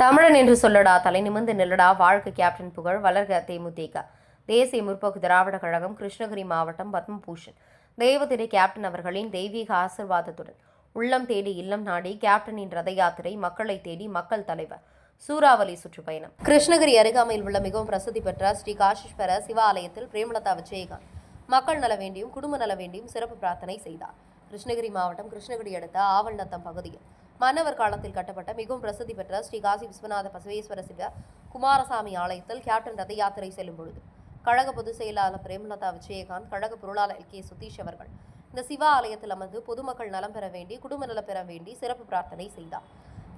தமிழன் என்று சொல்லடா, தலை நிமிர்ந்து நில்லடா, வாழ்க்கை கேப்டன் புகழ், வளர்க தேமுதிக. தேசிய முற்போக்கு திராவிட கழகம் கிருஷ்ணகிரி மாவட்டம் பத்மபூஷன் தேவதிரை கேப்டன் அவர்களின் தெய்வீக ஆசிர்வாதத்துடன் உள்ளம் தேடி இல்லம் நாடி கேப்டனின் ரத யாத்திரை மக்களை தேடி மக்கள் தலைவர் சூறாவளி சுற்றுப்பயணம். கிருஷ்ணகிரி அருகாமையில் உள்ள மிகவும் பிரசித்தி பெற்ற ஸ்ரீ காஷீஸ்வர சிவாலயத்தில் பிரேமலதா விஜயகாந்த் மக்கள் நல வேண்டியும் குடும்ப நல வேண்டியும் சிறப்பு பிரார்த்தனை செய்தார். கிருஷ்ணகிரி மாவட்டம் கிருஷ்ணகிரி அடுத்த ஆவல்நத்தம் பகுதியில் மன்னவர் காலத்தில் கட்டப்பட்ட மிகவும் பிரசித்தி பெற்ற ஸ்ரீ காசி விஸ்வநாத பசவேஸ்வர சிவ குமாரசாமி ஆலயத்தில் கேப்டன் ரத யாத்திரை செல்லும் பொழுது கழக பொதுச் செயலாளர் பிரேமலதா விஜயகாந்த், கழக பொருளாளர் LK சுதீஷ் அவர்கள் இந்த சிவ ஆலயத்தில் அமர்ந்து பொதுமக்கள் நலம் பெற வேண்டி குடும்ப நலம் பெற வேண்டி சிறப்பு பிரார்த்தனை செய்தார்.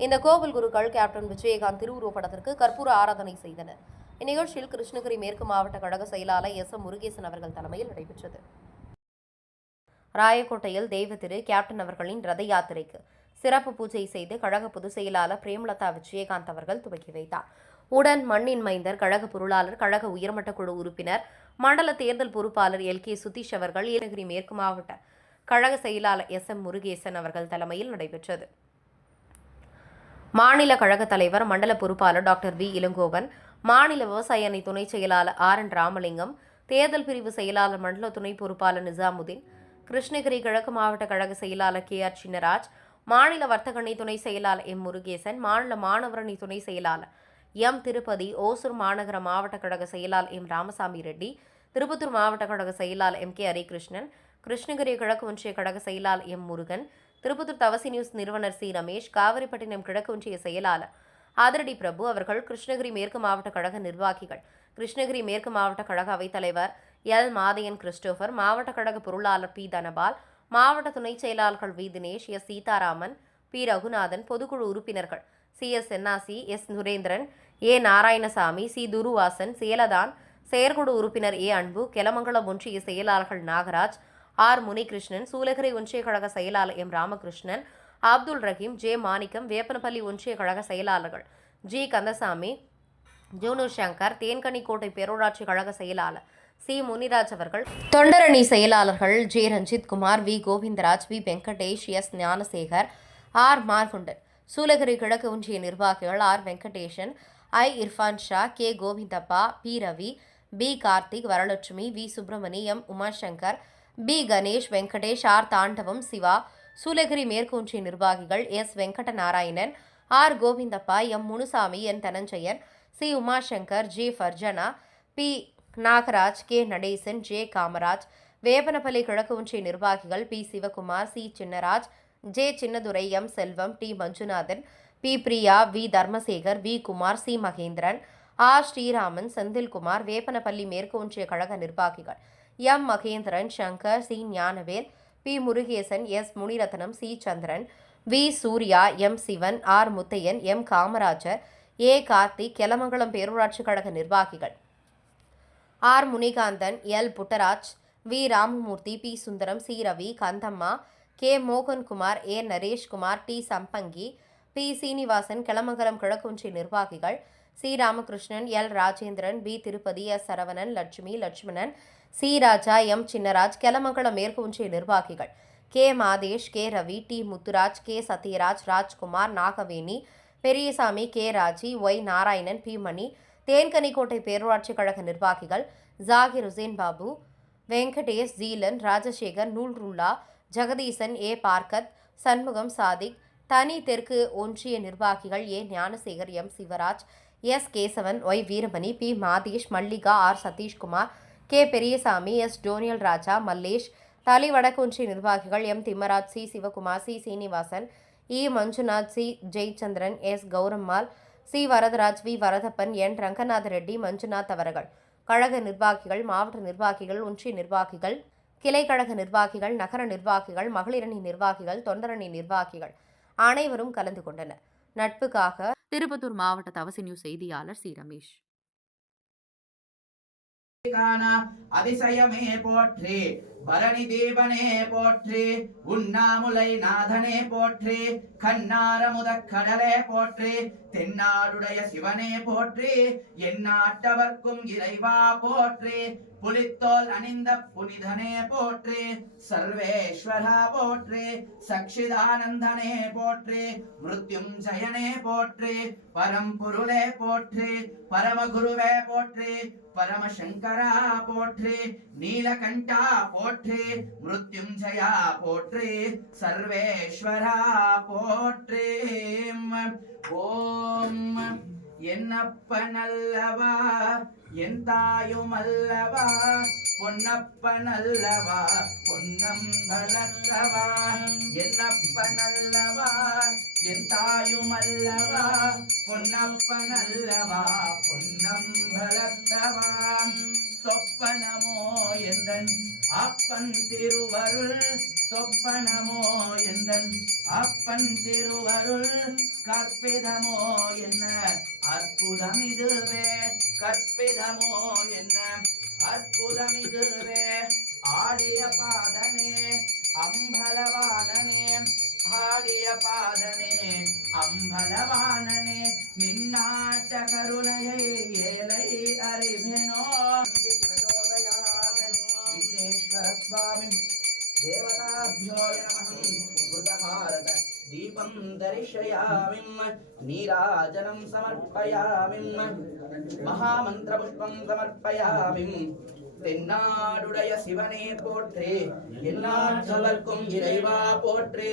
இந்த கோவில் குருக்கள் கேப்டன் விஜயகாந்த் திருவுருவப்படத்திற்கு கற்பூர ஆராதனை செய்தனர். இந்நிகழ்ச்சியில் கிருஷ்ணகிரி மேற்கு மாவட்ட கழக செயலாளர் SM முருகேசன் அவர்கள் தலைமையில் நடைபெற்றது. ராயக்கோட்டையில் தெய்வத்திரு கேப்டன் அவர்களின் ரத யாத்திரைக்கு சிறப்பு பூஜை செய்து கழக பொதுச் செயலாளர் பிரேமலதா விஜயகாந்த் அவர்கள் துவக்கி வைத்தார். உடன் மண்ணின் மைந்தர், கழக பொருளாளர், கழக உயர்மட்ட குழு உறுப்பினர், மண்டல தேர்தல் பொறுப்பாளர் LK சுதீஷ் அவர்கள், நீலகிரி மேற்கு மாவட்ட கழக செயலாளர் SM முருகேசன் அவர்கள் தலைமையில் நடைபெற்றது. மாநில கழக தலைவர், மண்டல பொறுப்பாளர் டாக்டர் V இளங்கோவன், மாநில விவசாய அணி துணை செயலாளர் RN ராமலிங்கம், தேர்தல் பிரிவு செயலாளர் மண்டல துணை பொறுப்பாளர் நிசாமுதீன், கிருஷ்ணகிரி கிழக்கு மாவட்ட கழக செயலாளர் KR சின்னராஜ், மாநில வர்த்தக அணி துணை செயலாளர் M முருகேசன், மாநில மாணவர் அணி துணை செயலாளர் M திருப்பதி, ஓசூர் மாநகர மாவட்ட கழக செயலாளர் M ராமசாமி ரெட்டி, திருப்பத்தூர் மாவட்ட கழக செயலாளர் MK ஹரிகிருஷ்ணன், கிருஷ்ணகிரி கிழக்கு ஒன்றிய கழக செயலாளர் M முருகன், திருப்பத்தூர் தவசி நியூஸ் நிறுவனர் C ரமேஷ், காவிரிப்பட்டினம் கிழக்கு ஒன்றிய செயலாளர் அதிரடி பிரபு அவர்கள், கிருஷ்ணகிரி மேற்கு மாவட்ட கழக நிர்வாகிகள், கிருஷ்ணகிரி மேற்கு மாவட்ட கழக அவைத்தலைவர் L மாதையன் கிறிஸ்டோபர், மாவட்ட கழக பொருளாளர் P தனபால், மாவட்ட துணை செயலாளர்கள் V Dinesh, S Sitharaman, P Raghunathan, பொதுக்குழு உறுப்பினர்கள் CS சென்னாசி, S நுரேந்திரன், A Narayanasamy, C Durvasan, சேலதான், செயற்குழு உறுப்பினர் A அன்பு, கெலமங்கலம் ஒன்றிய செயலாளர்கள் நாகராஜ், R முனிகிருஷ்ணன், சூலகிரி ஒன்றிய கழக செயலாளர் M ராமகிருஷ்ணன், அப்துல் ரஹீம், J மாணிக்கம், வேப்பனப்பள்ளி ஒன்றிய கழக செயலாளர்கள் G கந்தசாமி, ஜூனூர் சங்கர், தேன்கனிக்கோட்டை பேரூராட்சி கழக செயலாளர் C முனிராஜ் அவர்கள், தொண்டரணி செயலாளர்கள் J Ranjith Kumar, V Govindaraj, V Venkatesh, S Gnanasekar, R மார்குண்டன், Shoolagiri கிழக்கு ஒன்றிய நிர்வாகிகள் R Venkatesan, I Irfan Shah, K Govindappa, P Ravi, B Karthik, Varalakshmi, V Subramani, M Umashankar, B Ganesh, Venkatesh, R தாண்டவம், சிவா, சூலகிரி மேற்கு ஒன்றிய நிர்வாகிகள் S Venkata Narayanan, R Govindappa, M Munusamy, N Dhananjayan, C Umashankar, J ஃபர்ஜனா, P Nagaraj, K Natesan, J Kamaraj, Veppanapalli கிழக்கு ஒன்றிய நிர்வாகிகள் P Sivakumar, C Chinnaraj, J Chinnadurai, M செல்வம், T Manjunathan, P Priya, V Dharmasekar, V Kumar, C Mahendran, R Sriraman, Senthilkumar, Veppanapalli மேற்கு ஒன்றிய கழக நிர்வாகிகள் M Mahendran, Shankar, C Gnanavel, P Murugesan, S Muniratnam, C Chandran, V Surya, M Sivan, R Muthaiyan, M Kamarajar, A Karthik, Kelamangalam பேரூராட்சி கழக நிர்வாகிகள் R முனிகாந்தன், L புட்டராஜ், V Ramamurthy, P Sundaram, C Ravi, கந்தம்மா, K Mohankumar, A Naresh Kumar, T Sampangi, P Srinivasan, Kelamangalam கிழக்கு ஒன்றிய நிர்வாகிகள் C Ramakrishnan, L Rajendran, B Tirupati, S Saravanan, Lakshmi, Lakshmanan, C ராஜா, M சின்னராஜ், கெலமங்கலம் மேற்கு ஒன்றிய நிர்வாகிகள் K Madhesh, K Ravi, T Muthuraj, K Sathyaraj, Rajkumar, Nagaveni, Periyasamy, K Raji, Y Narayanan, P மணி, தேன்கனிக்கோட்டை பேரூராட்சி கழக நிர்வாகிகள் ஜாகிர் உசேன் பாபு, வெங்கடேஷ், ஜீலன், ராஜசேகர், நூல்ருல்லா, ஜெகதீசன், A பார்கத், சண்முகம், சாதிக், தனி தெற்கு ஒன்றிய நிர்வாகிகள் A Gnanasekar, M Shivraj, S Kesavan, Y Veeramani, P Madhesh, Mallika, R Satishkumar, K Periyasamy, S டோனியல் ராஜா, மல்லேஷ், தலி வடக்கு ஒன்றிய நிர்வாகிகள் M Thimmaraj, C Sivakumar, C Srinivasan, E Manjunath, C Jayachandran, S கௌரம்மாள், C Varadaraj, V Varadappan, N Ranganatha Reddy, Manjunath அவர்கள், கழக நிர்வாகிகள், மாவட்ட நிர்வாகிகள், ஒன்றிய நிர்வாகிகள், கிளை கழக நிர்வாகிகள், நகர நிர்வாகிகள், மகளிரணி நிர்வாகிகள், தொண்டரணி நிர்வாகிகள் அனைவரும் கலந்து கொண்டனர். நட்புக்காக திருப்பத்தூர் மாவட்ட தவசி நியூஸ் செய்தியாளர் C ரமேஷ். அதிசயமே போற்றி பரணி தேவனே போற்றி, உண்ணாமுலை நாதனே போற்றி, கண்ணாரமுத கடலே போற்றி, தென்னாடுடைய சிவனே போற்றி, எந்நாட்டவர்க்கும் இறைவா போற்றி, புலித்தோல் அணிந்த புனிதனே போற்றி, சர்வேஸ்வரா போற்றி, சக்ஷிதானந்தனே போற்றி, மிருத்யுஞ்சயனே போற்றி, பரம்பொருளே போற்றி, பரமகுருவே போற்றி, பரமசங்கரா போற்றி, நீலகண்டா போற்றி, மிருத்யுஞ்சயா போற்றி, சர்வேஸ்வரா போற்றி. ஓம் என்னப்பனல்லவா என் தாயுமல்லவா, பொன்னப்பனல்லவா பொன்னம் பலத்தவா, என்னப்பனல்லவா என் தாயுமல்லவா, பொன்னப்பனல்லவா பொன்னம் பலத்தவா, சொப்பனமோ எந்தன் அப்பன் திருவருள், சொப்பனமோ எந்தன் அப்பன் திருவருள், கற்பிதமோ என்ன அற்புதம் இதுவே, கற்பிதமோ என்ன அற்புதம் இதுவே, ஆடிய பாதனே அம்பலவானனே, ஆடிய பாதனே அம்பலவானனே, நின்னாட்ட கருணையை ஏலை அறிவினோ விஸ்வேஸ்வர சுவாமி தேவதாभ्यो நமः. ஸ்ருதஹாரத தீபம் தரிசயாமி, நீராஜனம் சமர்ப்பயாமி, மகாமந்திர புஷ்பம் சமர்ப்பயாமி. தென்னாடுடைய சிவனே போற்றி, எந்நாட்டவர்க்கும் இறைவா போற்றி.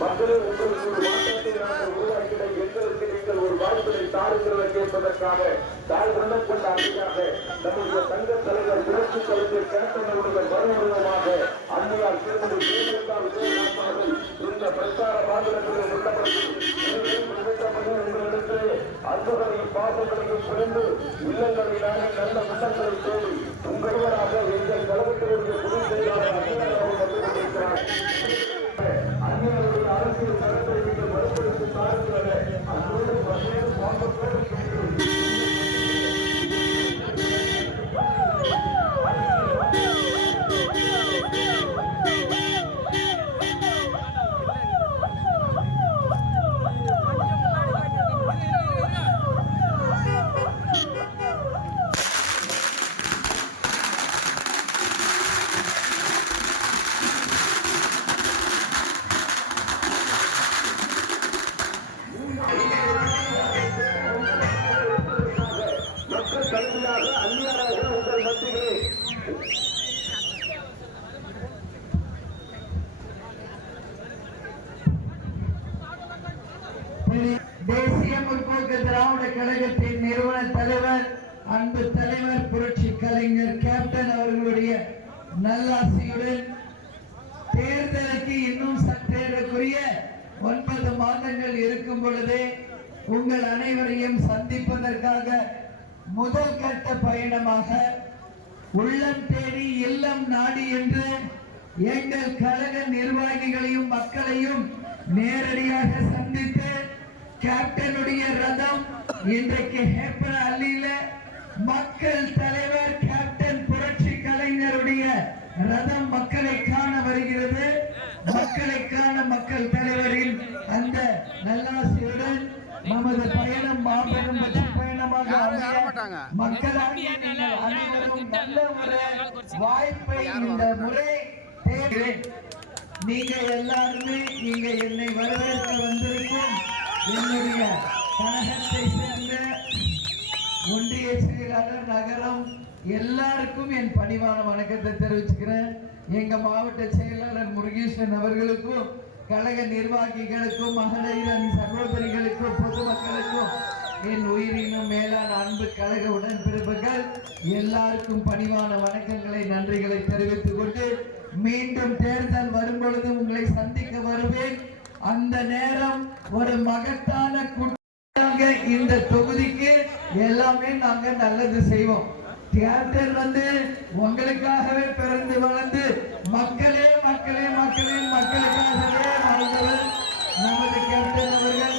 மக்களே உங்களுக்கு ஒரு மாற்றத்தை நாங்கள் உருவாக்கிட எங்களுக்கு நீங்கள் ஒரு வாய்ப்பினை தாருங்களை கேட்பதற்காக தாய் கொண்ட அன்னையாக நம்முடைய சங்க தலைவர் புரட்சி தலைவர் கேட்டவர்களுடன் மறுமுகமாக அன்னையார் திருமணி ஜெயலலிதாவுக்கு இந்த பிரச்சார மாநிலத்தில் உள்ளபடி உங்களுக்கு அன்புகளையும் பாசங்களையும் புரிந்து இல்லங்களிலான நல்ல உள்ளங்களை தேடி உங்களவராக எங்கள் கழகத்தினுடைய பொது செயலாளர் அன்னையார் அவர்கள் வந்து கொண்டிருக்கிறார். அன்னையருடைய அரசியல் தரத்தை நீங்கள் மறுபடித்து தாருங்களே அன்றோடு பல்வேறு பாம்பத்தோடு தேசிய முற்போக்கு திராவிட கழகத்தின் நிறுவன தலைவர் அன்பு தலைவர் புரட்சி கலைஞர் கேப்டன் அவர்களுடைய நல்லாசியுடன் தேர்தலுக்கு இன்னும் சற்றேறக்குரிய 9 மாதங்கள் இருக்கும் பொழுதே உங்கள் அனைவரையும் சந்திப்பதற்காக முதல் கட்ட பயணமாக உள்ளம் தேடி இல்லம் நாடி என்று எங்கள் கழக நிர்வாகிகளையும் மக்களையும் நேரடியாக சந்தித்து கேப்டனுடைய ரதம் இன்றைக்கு ஹேப்பன அள்ளியில மக்கள் தலைவர் கேப்டன் புரட்சி கலைஞருடைய ரதம் மக்களை காண வருகிறது. மக்களை காண மக்கள் தலைவரின் அந்த நல்லாசியுடன் நமது பயணம் மாபெரும் வெற்றி பயணமாக மக்கள் அனைவரும் நல்ல ஒரு வாய்ப்பை இந்த முறை தேர்கிறேன். நீங்க எல்லாருமே இங்க என்னை வரவேற்க வந்திருக்கும் என்னுடைய கழகத்தை சேர்ந்த ஒன்றிய செயலாளர் நகரம் எல்லாருக்கும் என் பணிவான வணக்கத்தை தெரிவிச்சுக்கிறேன். எங்க மாவட்ட செயலாளர் முருகேசன் அவர்களுக்கும் கழக நிர்வாகிகளுக்கும் மகளிர் அணி சகோதரிகளுக்கும் பொதுமக்களுக்கும் என் உயிரினும் மேலான அன்பு கழக உடன்பிறப்புகள் எல்லாருக்கும் பணிவான வணக்கங்களை நன்றிகளை தெரிவித்துக் கொண்டு மீண்டும் தேர்தல் வரும் பொழுது உங்களை சந்திக்க வருவேன். அந்த நேரம் ஒரு மகத்தான கூட்டமாக இந்த தொகுதிக்கு எல்லாமே நாங்க நல்லது செய்வோம். கேப்டன் வந்து உங்களுக்காகவே பிறந்து வளர்ந்து மக்களே மக்களே மக்களே மக்களுக்காகவே வாழ்ந்தவர் நமது கேப்டன் அவர்கள்.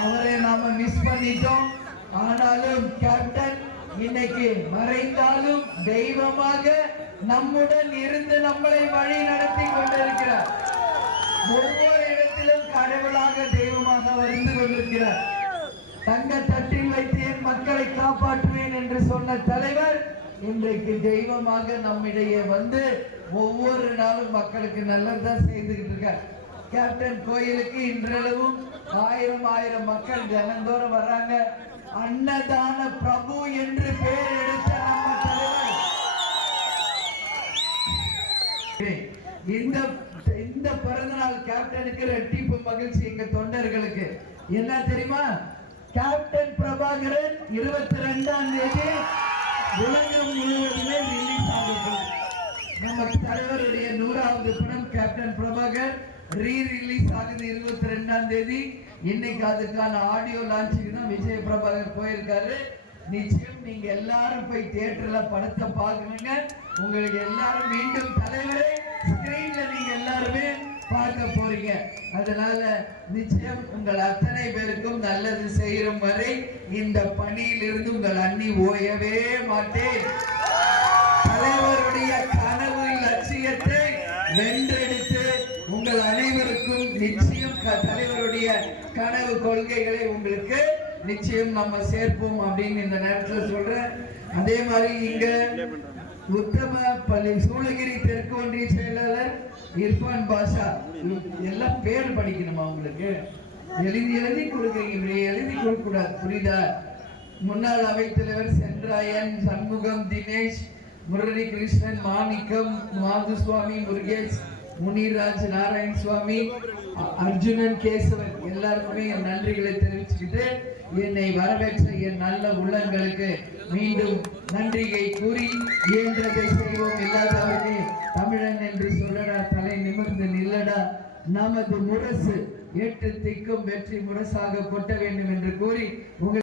அவரை நாம மிஸ் பண்ணிட்டோம். ஆனாலும் கேப்டன் இன்னைக்கு மறைந்தாலும் தெய்வமாக நம்முடன் இருந்து நம்மளை வழி நடத்தி கொண்டிருக்கிறார். ஒவ்வொரு இடத்திலும் கடவுளாக தெய்வமாக இருந்து கொண்டிருக்கிறார். தங்க தட்டில் வைத்து என் மக்களை காப்பாற்றுவேன் என்று சொன்ன தலைவர் இன்றைக்கு தெய்வமாக நம்மிடையே வந்து ஒவ்வொரு நாளும் மக்களுக்கு நல்லதான் செய்துகிட்டு இருக்கார். கேப்டன் கோயிலுக்கு இன்றளவும் 1000 மக்கள் தினந்தோறும் வர்றாங்க. அன்னதான பிரபு என்று பெயர் எடுத்த நம்ம தலைவர் இந்த பிறந்தநாள் கேப்டனுக்கு ரெட்டிப்பு மகிழ்ச்சி. எங்க தொண்டர்களுக்கு என்ன தெரியுமா? கேப்டன் பிரபாகரன் 22ஆம் தேதி உலகம் முழுவதுமே ரிலீஸ் ஆகுது. நம்ம தலைவருடைய 100வது படம் கேப்டன் பிரபாகர் ரிலீஸ் ஆகுது 22ஆம் தேதி. இன்னைக்கு அதுக்கான ஆடியோ லான்ச்சுக்கு தான் விஜய் பிரபாகர் போயிருக்காரு. நிச்சயம் நீங்க எல்லாரும் போய் தியேட்டர்ல படத்தை பார்க்கணுங்க. உங்களுக்கு எல்லாரும் மீண்டும் தலைவரை ஸ்கிரீன்ல நீங்க எல்லாருமே பார்க்க போறீங்க. அதனால நிச்சயம் உங்கள் அத்தனை பேருக்கும் நல்லது செய்யும் வரை இந்த பணியில் இருந்து உங்கள் அண்ணி ஓயவே மாட்டேன். தலைவருடைய கனவு லட்சியத்தை வென்றெடுத்து உங்கள் அனைவருக்கும் நிச்சயம் தலைவருடைய கனவு கொள்கைகளை உங்களுக்கு நிச்சயம் நம்ம சேர்ப்போம் அப்படின்னு இந்த நேரத்தில் சொல்றேன். அதே மாதிரி இங்க உத்தம பள்ளி சூளகிரி தெற்கு ஒன்றிய செயலாளர் இர்ஃபான் பாஷா எல்லாம் பேர் படிக்கணுமா உங்களுக்கு? எழுதி கொடுக்குறீங்க, எழுதி கொடுக்க கூடாது, புரியுதா? முன்னாள் அவைத்தலைவர் சென்றாயன், சண்முகம், தினேஷ், முரளி கிருஷ்ணன், மாணிக்கம், மாதுசுவாமி, முருகேஷ், முனிராஜ் நாராயண் சுவாமி, அர்ஜுனன் கேசவன் எல்லாருக்குமே என் நன்றிகளை தெரிவிச்சுக்கிட்டு என்னை வரவேற்ற என் நல்ல உள்ளங்களுக்கு மீண்டும் நன்றியை கூறி இயன்றதை செய்வோம். இல்லாதவனே தமிழன் என்று சொல்லடா, தலை நிமிர்ந்து நில்லடா, நமது முரசு 8 திக்கும் வெற்றி முரசாக கொட்ட வேண்டும் என்று கூறி உங்கள்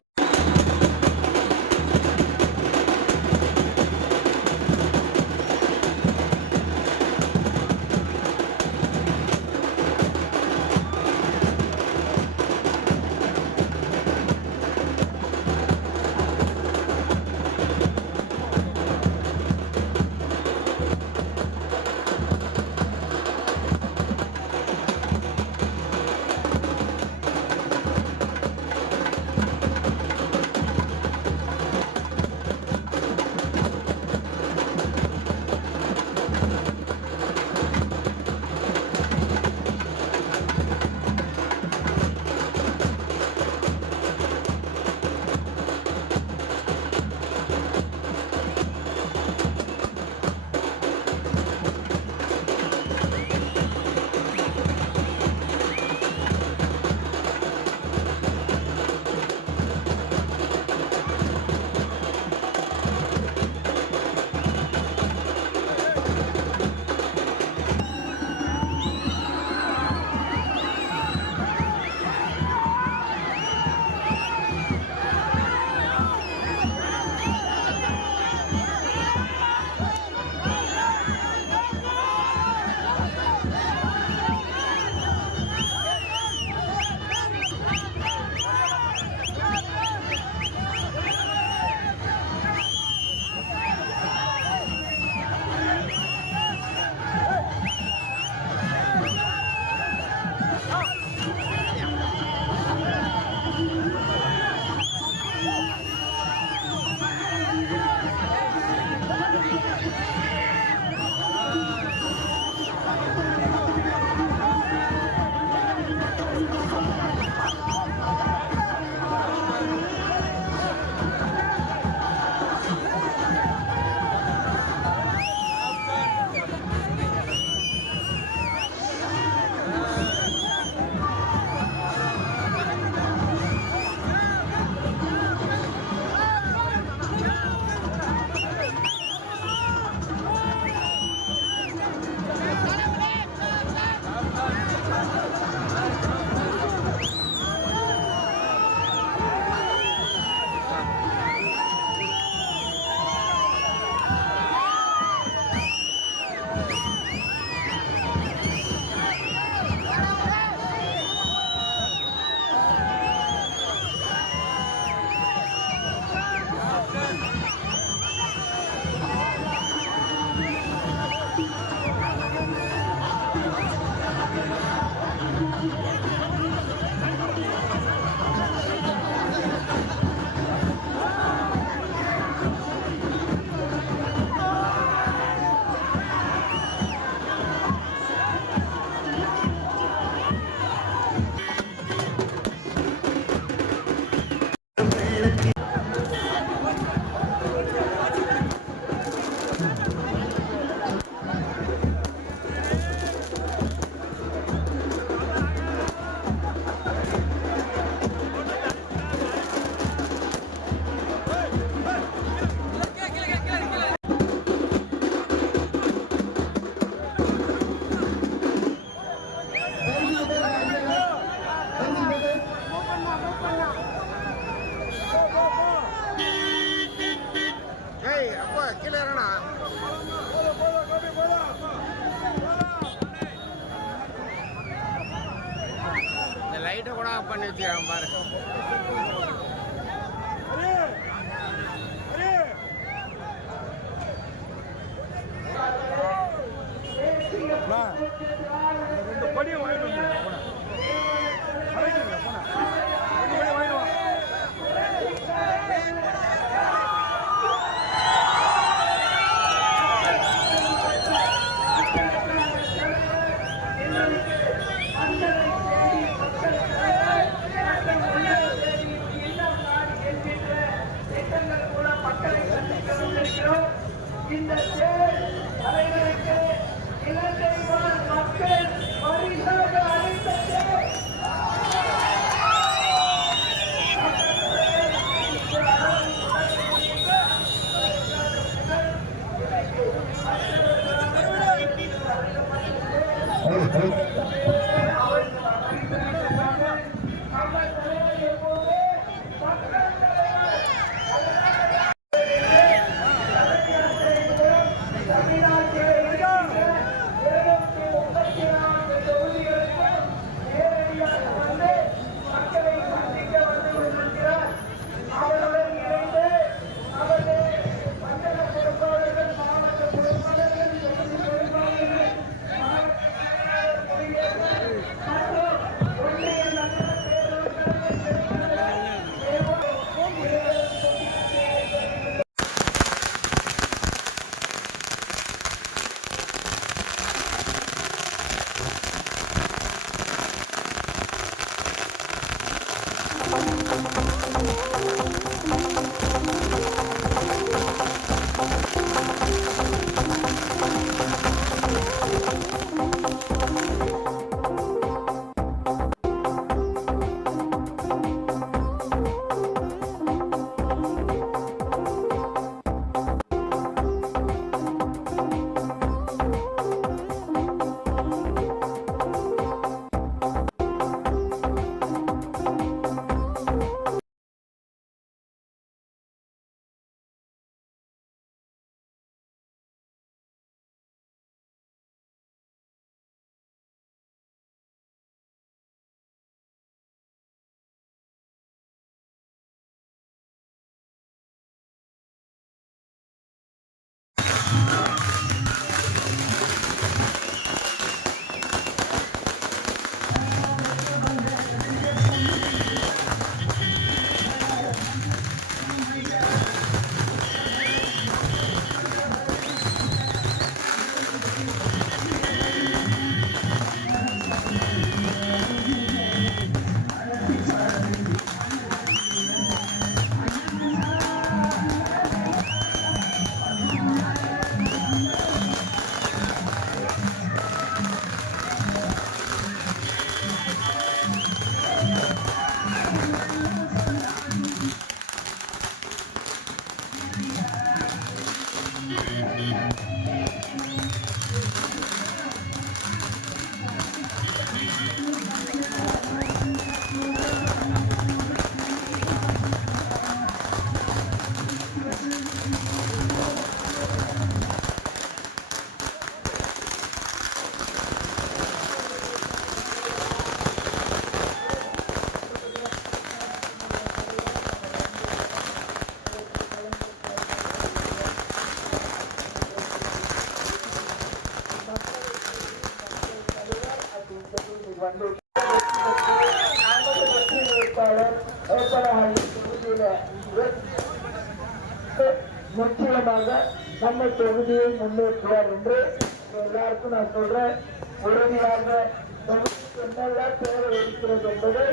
லைட்டை கூட ஆஃப் பண்ணி வச்சுக்கிறான் பாரு. ரெண்டு படியை வாங்கிட்டு இந்த தேர் தலைவருக்கு இலங்கை மக்கள் பரிசாக அளித்தது. நிச்சயமாக நம்ம தொகுதியை முன்னேற்றுவார் என்று எல்லாருக்கும் நான் சொல்றேன். உறுதியாக தொகுதிக்கு என்னெல்லாம் தேவை இருக்கிறது என்பதை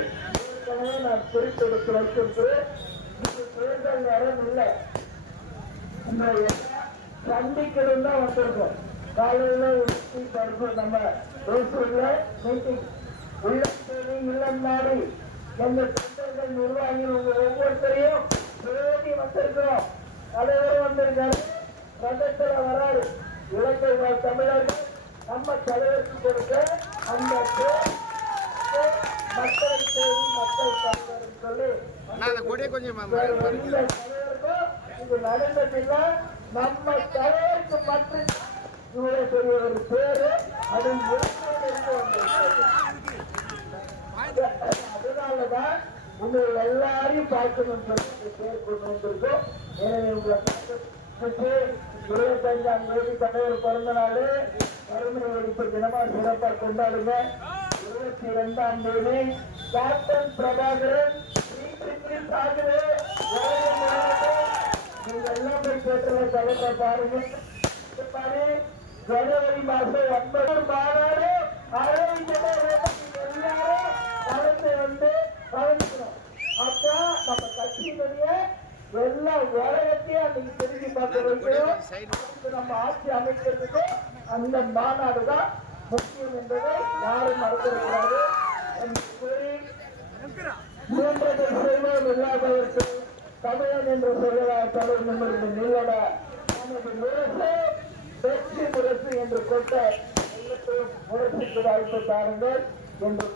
ஏற்கனவே நான் குறிப்பெடுத்து வைத்திருக்கிறேன். இது தேர்தல் நேரம் இல்லை, சந்திக்கணும் தான் வந்திருக்கோம். காலையில நம்ம ரோசூர்ல மீட்டிங் இல்லம் நாடி எங்க தொண்டர்கள் நிர்வாகிகள் உங்க ஒவ்வொருத்தரையும் தேடி வந்திருக்கிறோம். தலைவர் வந்திருக்காரு, ரதத்துல வராரு. இலங்கை வாழ் தமிழர்கள் நம்ம தலைவருக்கு கொடுக்க அந்த மக்களை தேடி மக்கள் தலைவர் சொல்லி தலைவருக்கும் இது நடந்ததில்லை. நம்ம தலைவருக்கு மட்டும் இவ்வளவு பெரிய ஒரு பேரு அது அதனாலதான் உங்களை எல்லாரையும் பார்க்கணும் சொல்லி பேர் கொண்டு வந்திருக்கோம். எனவே உங்களை 25ஆம் தேதி தலைவர் பிறந்த நாள் வறுமை ஒழிப்பு தினமா சிறப்பாக கொண்டாடுங்க. 22ஆம் தேதி கேப்டன் பிரபாகரன் ஆகுது. நீங்க எல்லாம் போய் கேட்டுற தலைவரை பாருங்க. ஜனவரி மாசம் 9 மாநாடு எல்லாரும் கலந்து வந்து கலந்துக்கணும். அப்ப நம்ம கட்சியினுடைய எல்லா உலகத்தையும் அன்னைக்கு திரும்பி பார்க்க வைக்கணும். நம்ம ஆட்சி அமைக்கிறதுக்கு அந்த மாநாடு தான் முக்கியம் என்பதை யாரும் மறந்துவிடக்கூடாது என்று கூறி, மூன்றதை செய்வோம் இல்லாதவருக்கு தமிழன் என்று சொல்லவா தமிழ் நிமிர்ந்து நில்லடா நமது முரசு வெற்றி முரசு என்று கொண்ட எல்லாத்தையும் முரசுக்கு வாய்ப்பு தாருங்கள் என்று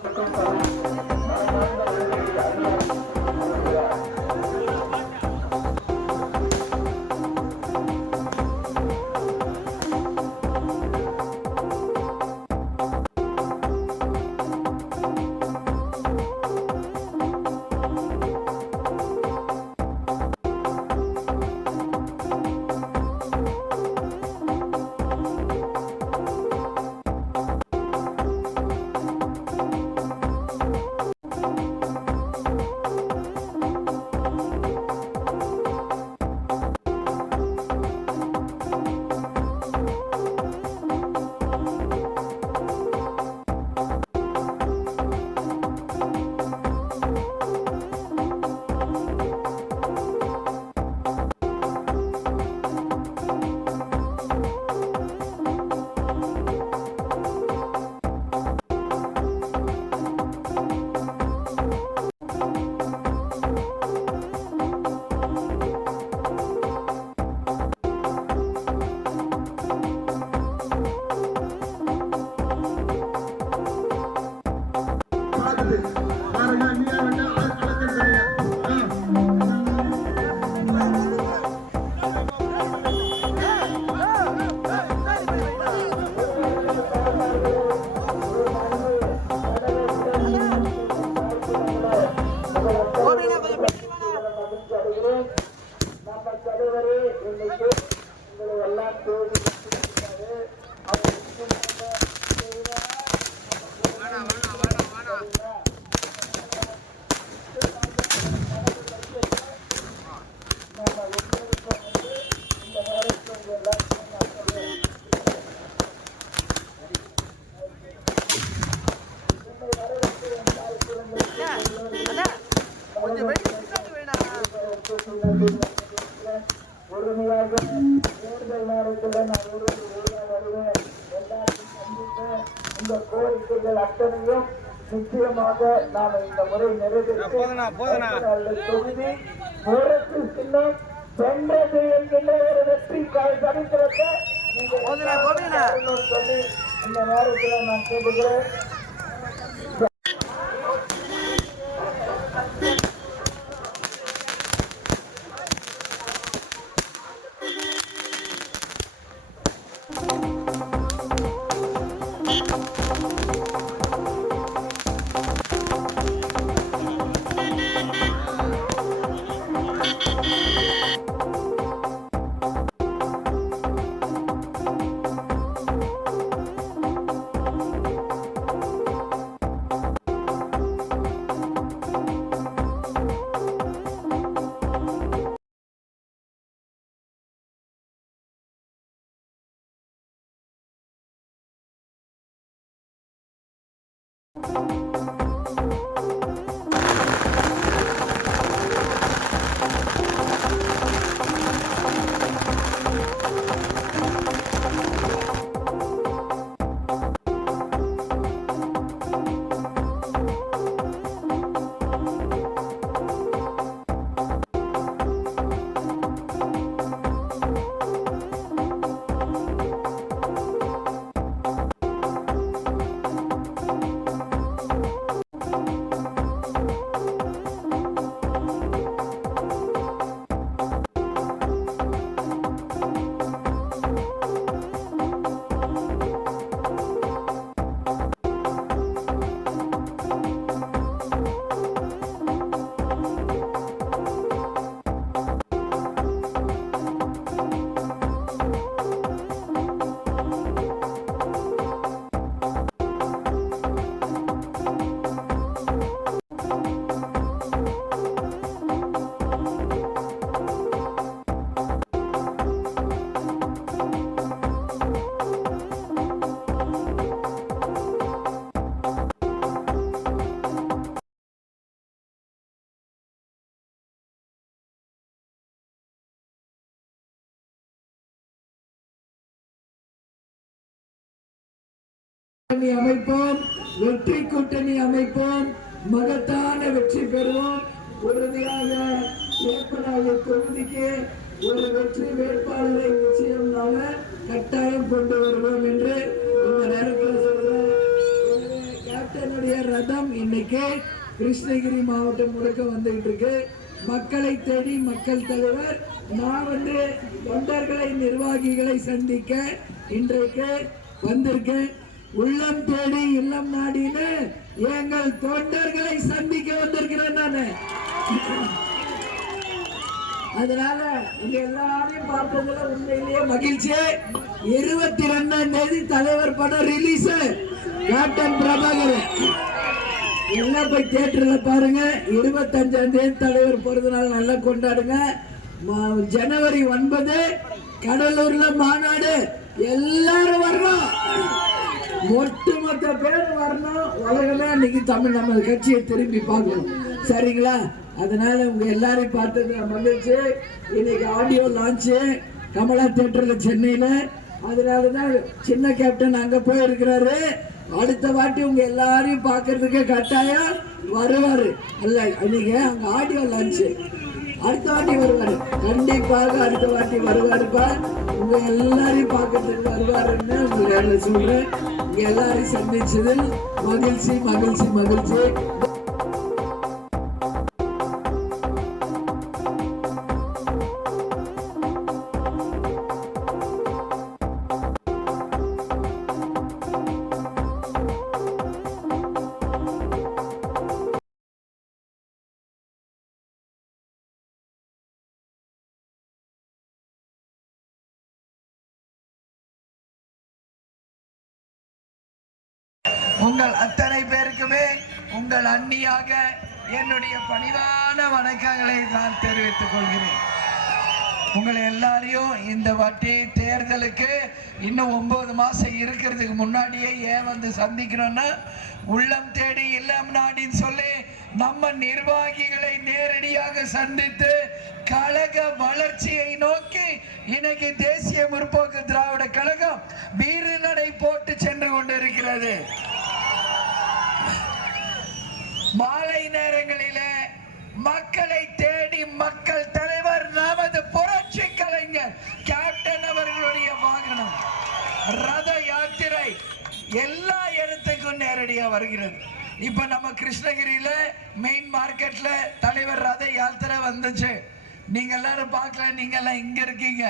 நம்ம தலைவரே இன்னைக்கு உங்களை எல்லாம் தேடி உறுதியாக தேர்தல் நேரத்தில் நான் வருவேன். எல்லாத்தையும் சந்தித்து இந்த கோரிக்கைகள் அத்தனையும் நிச்சயமாக நாம் இந்த முறை நிறைவேற்றி தொகுதி முரசு சின்னம் வென்றது என்கின்ற ஒரு வெற்றி சரித்திரத்தை சொல்லி இந்த நேரத்தில் நான் கேட்டுக்கிறேன். அமைப்போம், வெற்றி கூட்டணி அமைப்போம், மகத்தான வெற்றி பெறுவோம். உறுதியாக ஏப்பனாய தொகுதிக்கு ஒரு வெற்றி வேட்பாளரை நிச்சயமாக கட்டாயம் கொண்டு வருவோம் என்று இந்த நேரத்தில் சொல்றேன். கேப்டனுடைய ரதம் இன்னைக்கு கிருஷ்ணகிரி மாவட்டம் முழுக்க வந்துகிட்டு இருக்கு. மக்களை தேடி மக்கள் தலைவர். நான் தொண்டர்களை நிர்வாகிகளை சந்திக்க இன்றைக்கு வந்திருக்கேன். உள்ளம் தேடி இல்லம் நாடின்னு எங்கள் தொண்டர்களை சந்திக்க வந்திருக்கிறேன் நானு. அதனால இங்க எல்லாரையும் பார்த்ததுல உண்மையிலேயே மகிழ்ச்சி. 22ஆம் தேதி தலைவர் படம் ரிலீஸ். கேப்டன் பிரபாகரன் எல்லாம் போய் தியேட்டர்ல பாருங்க. 25ஆம் தேதி தலைவர் பிறந்த நாள் நல்லா கொண்டாடுங்க. ஜனவரி 9 கடலூர்ல மாநாடு. எல்லாரும் வரணும், ஒட்டுமொத்த பேர் வரணும். உலகமே இன்னைக்கு நம்ம கட்சியை திரும்பி பார்க்கணும். சரிங்களா? அதனால உங்க எல்லாரையும் பார்த்தது மகிழ்ச்சி. இன்னைக்கு ஆடியோ லான்ச்சு கமலா தியேட்டர்ல சென்னையில. அதனாலதான் சின்ன கேப்டன் அங்க போயிருக்கிறாரு. அடுத்த வாட்டி உங்க எல்லாரையும் பார்க்கறதுக்கு கட்டாயம் வருவாரு. அல்ல இன்னைக்கு அங்க ஆடியோ லான்ச்சு, அடுத்த வாட்டி வருவாரு. கண்டிப்பாக அடுத்த வாட்டி வருவாருப்பா. உங்க எல்லாரையும் பார்க்கறதுக்கு வருவாருன்னு உங்களை சொல்றேன். உங்க எல்லாரையும் சந்திச்சதில் மகிழ்ச்சி மகிழ்ச்சி மகிழ்ச்சி. உங்கள் அத்தனை பேருக்குமே உங்கள் அண்ணியாக என்னுடைய பணிவான வணக்கங்களை நான் தெரிவித்துக் கொள்கிறேன். உங்களை எல்லாரையும் இந்த வாட்டி தேர்தலுக்கு இன்னும் 9 மாசம் இருக்கிறதுக்கு முன்னாடியே ஏன் வந்து சந்திக்கிறோம்னா, உள்ளம் தேடி இல்லம் நாடின்னு சொல்லி நம்ம நிர்வாகிகளை நேரடியாக சந்தித்து கழக வளர்ச்சியை நோக்கி இன்னைக்கு தேசிய முற்போக்கு திராவிட கழகம் வீறுநடை போட்டு சென்று கொண்டிருக்கிறது. மாலை நேரங்களிலே மக்களை தேடி மக்கள் தலைவர் நமது புரட்சி கலைஞர் கேப்டன் அவர்களுடைய வாகனம் ரத யாத்திரை எல்லா இடத்துக்கும் நேரடியா வருகிறது. இப்ப நம்ம கிருஷ்ணகிரியில மெயின் மார்க்கெட்ல தலைவர் ரத யாத்திரை வந்துச்சு. நீங்க எல்லாரும் பார்க்கல, நீங்க எல்லாம் இங்க இருக்கீங்க.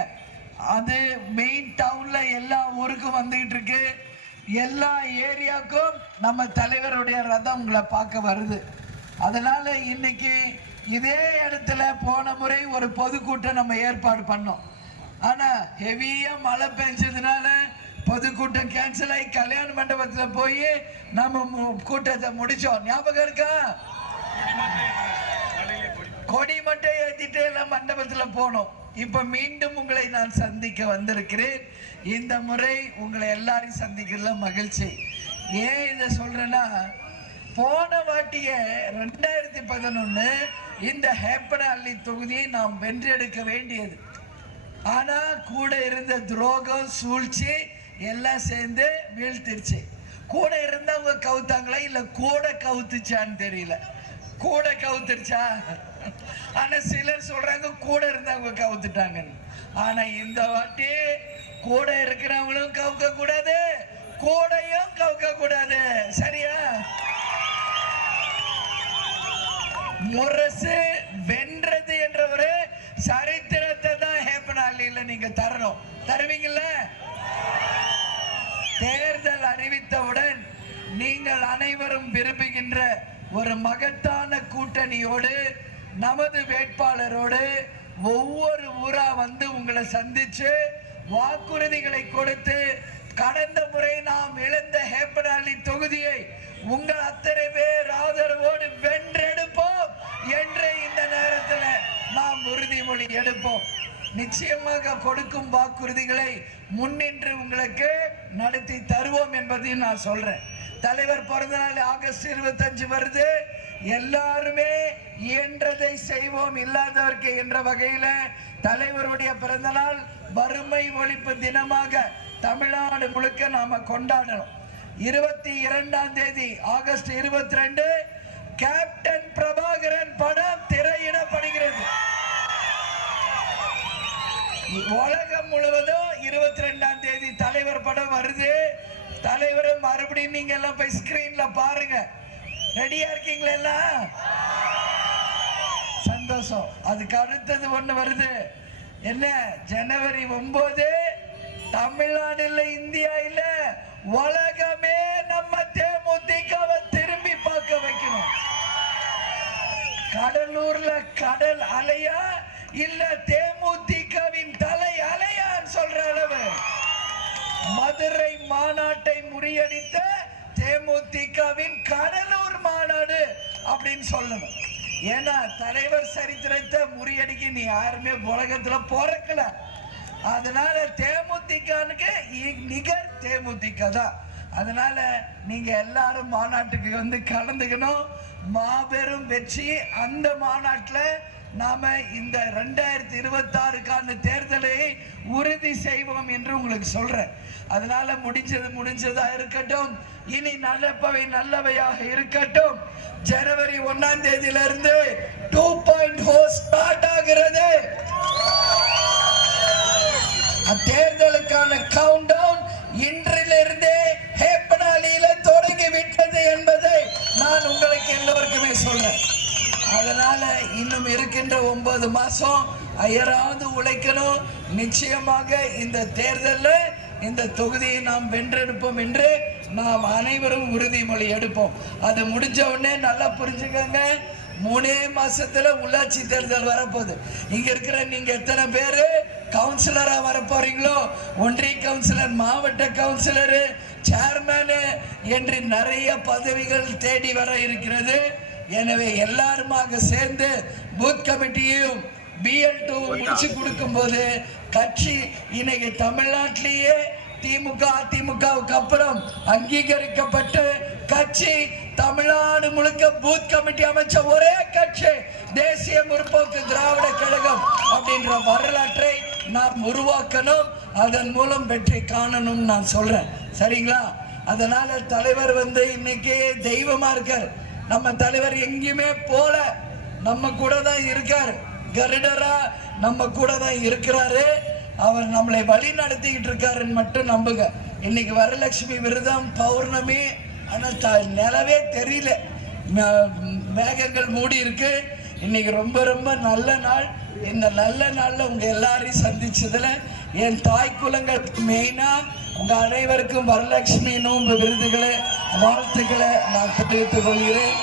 அது மெயின் டவுன்ல எல்லா ஊருக்கும் வந்துகிட்டு இருக்கு. எல்லா ஏரியாவுக்கும் நம்ம தலைவருடைய ரதம் உங்களை பார்க்க வருது. அதனால இன்னைக்கு இதே இடத்துல போன முறை ஒரு பொதுக்கூட்டம் நம்ம ஏற்பாடு பண்ணோம். ஆனா ஹெவியா மழை பெஞ்சதுனால பொதுக்கூட்டம் கேன்சல் ஆகி கல்யாண மண்டபத்தில் போய் நம்ம கூட்டத்தை முடிச்சோம். ஞாபகம் இருக்கா? கொடி மட்டும் ஏற்றிட்டு எல்லாம் மண்டபத்தில் போனோம். இப்ப மீண்டும் உங்களை நான் சந்திக்க வந்திருக்கிறேன். இந்த முறை உங்களை எல்லாரையும் சந்திக்கிறதுல மகிழ்ச்சி. ஏன் இதை சொல்றேன்னா, போன வாட்டிய 2011 இந்த ஹேப்பனஹள்ளி தொகுதியை நாம் வென்றெடுக்க வேண்டியது. ஆனா கூட இருந்த துரோகம் சூழ்ச்சி எல்லாம் சேர்ந்து வீழ்த்திருச்சு. கூட இருந்தவங்க கவுத்தாங்களா இல்ல கூட கவுத்துச்சான்னு தெரியல. கூட கவுத்துருச்சா? ஆனா சிலர் சொல்றாங்க கூட இருந்தவங்க கவுத்துட்டாங்க. ஆனா இந்த வாட்டி கூட இருக்கிறவங்களும் கவுக்க கூடாது, கூடையும் கவுக்க கூடாது. சரியா? முரசு வென்றது என்ற ஒரு சரித்திரத்தை தான் ஹேப்பனஹள்ளியில நீங்க தரணும். தருவீங்கல்ல? தேர்தல் அறிவித்தவுடன் நீங்கள் அனைவரும் விரும்புகின்ற ஒரு மகத்தான கூட்டணியோடு நமது வேட்பாளரோடு ஒவ்வொரு ஊரா வந்து உங்களை சந்திச்சு வாக்குறுதிகளை கொடுத்து கடந்த முறை நாம் இழந்த ஹேப்பனஹள்ளி தொகுதியை உங்கள் அத்தனை பேர் ஆதரவோடு வென்றெடுப்போம் என்று இந்த நேரத்தில் நாம் உறுதிமொழி எடுப்போம். நிச்சயமாக கொடுக்கும் வாக்குறுதிகளை முன்னின்று உங்களுக்கு நடத்தி தருவோம் என்பதையும் நான் சொல்றேன். தலைவர் பிறந்த நாள் ஆகஸ்ட் 25 வருது. எல்லாருமே இயன்றதை செய்வோம், இல்லாதவர்க்கு என்ற வகையில தலைவருடைய பிறந்த நாள் வறுமை ஒழிப்பு தினமாக தமிழ்நாடு முழுக்க நாம கொண்டாடணும். 22ஆம் தேதி ஆகஸ்ட் 22 கேப்டன் பிரபாகரன் படம் திரையிடப்படுகிறது. உலகம் முழுவதும் 22ஆம் தேதி தலைவர் படம் வருது. தலைவர் மறுபடியும் நீங்க எல்லாம் போய் ஸ்கிரீன்ல பாருங்க. ரெடியா இருக்கீங்களா எல்லாம்? சந்தோஷம். அதுக்கு அடுத்தது ஒண்ணு வருது. என்ன? ஜனவரி 9 தமிழ்நாடு இல்ல, இந்தியா இல்ல, உலகமே நம்ம தேமுதிகவை திரும்பி பார்க்க வைக்கணும். கடலூர்ல கடல் அலையா இல்ல தேமுதிகவின் தலை அலையான்னு சொல்ற அளவு மதுரை மாநாட்டை முறியடித்த தேமுதிகவின் கடலூர் மாநாடு அப்படின்னு சொல்லணும். ஏன்னா தலைவர் சரித்திரத்தை முறியடிக்க நீ யாருமே உலகத்துல பிறக்கல. அதனால தேமுதிகனுக்கு நிகர் தேமுதிக தான். அதனால நீங்க எல்லாரும் மாநாட்டுக்கு வந்து கலந்துக்கணும். மாபெரும் வெற்றி. அந்த மாநாட்டில் நாம இந்த 2026க்கான தேர்தலை உறுதி செய்வோம் என்று உங்களுக்கு சொல்றேன். அதனால முடிஞ்சதா இருக்கட்டும். இனி நல்லவை நல்லவையாக இருக்கட்டும். ஜனவரி 1ஆம் தேதியிலிருந்து 2.0 ஸ்டார்ட் ஆகிறது. தேர்தலுக்கான கவுண்ட் டவுன் இன்றிலிருந்தே ஹேப்பனாலியில தொடங்கி விட்டது என்பதை நான் உங்களுக்கு எல்லோருக்குமே சொல்றேன். அதனால இன்னும் இருக்கின்ற 9 மாசம் அயராது உழைக்கணும். நிச்சயமாக இந்த தேர்தலில் இந்த தொகுதியை நாம் வென்றெடுப்போம் என்று நாம் அனைவரும் உறுதிமொழி எடுப்போம். அது முடிஞ்ச உடனே நல்லா புரிஞ்சுக்கங்க. 3 மாசத்துல உள்ளாட்சி தேர்தல் வரப்போகுது. இங்க இருக்கிற நீங்க எத்தனை பேரு கவுன்சிலரா வரப்போறீங்களோ, ஒன்றிய கவுன்சிலர், மாவட்ட கவுன்சிலர், சேர்மேனு என்று நிறைய பதவிகள் தேடி வர இருக்கிறது. எனவே எல்லாருமாக சேர்ந்து பூத் கமிட்டியையும் BL2 முடிச்சு கொடுக்கும் போது கட்சி இன்னைக்கு தமிழ்நாட்டிலேயே திமுக அதிமுகவுக்கு அப்புறம் அங்கீகரிக்கப்பட்டு கட்சி தமிழ்நாடு முழுக்க பூத் கமிட்டி அமைச்ச ஒரே கட்சி தேசிய முற்போக்கு திராவிட கழகம் அப்படின்ற வரலாற்றை நாம் உருவாக்கணும். அதன் மூலம் வெற்றி காணணும் நான் சொல்றேன். சரிங்களா? அதனால தலைவர் இன்னைக்கு தெய்வமா இருக்கார். நம்ம தலைவர் எங்கேயுமே போல, நம்ம கூட தான் இருக்கார். கருடரா நம்ம கூட தான் இருக்கிறாரு. அவர் நம்மளை வழி நடத்திக்கிட்டு இருக்காருன்னு மட்டும் நம்புங்க. இன்னைக்கு வரலட்சுமி விரதம் பௌர்ணமி. ஆனால் நிலவே தெரியல, மேகங்கள் மூடி இருக்கு. இன்னைக்கு ரொம்ப ரொம்ப நல்ல நாள். இந்த நல்ல நாள்ல உங்க எல்லாரையும் சந்திச்சதுல என் தாய் குலங்கள் மெயினா உங்க அனைவருக்கும் வரலட்சுமி நோன்பு விருதுகளை வாழ்த்துக்களை நான் தெரிவித்துக் கொள்கிறேன்.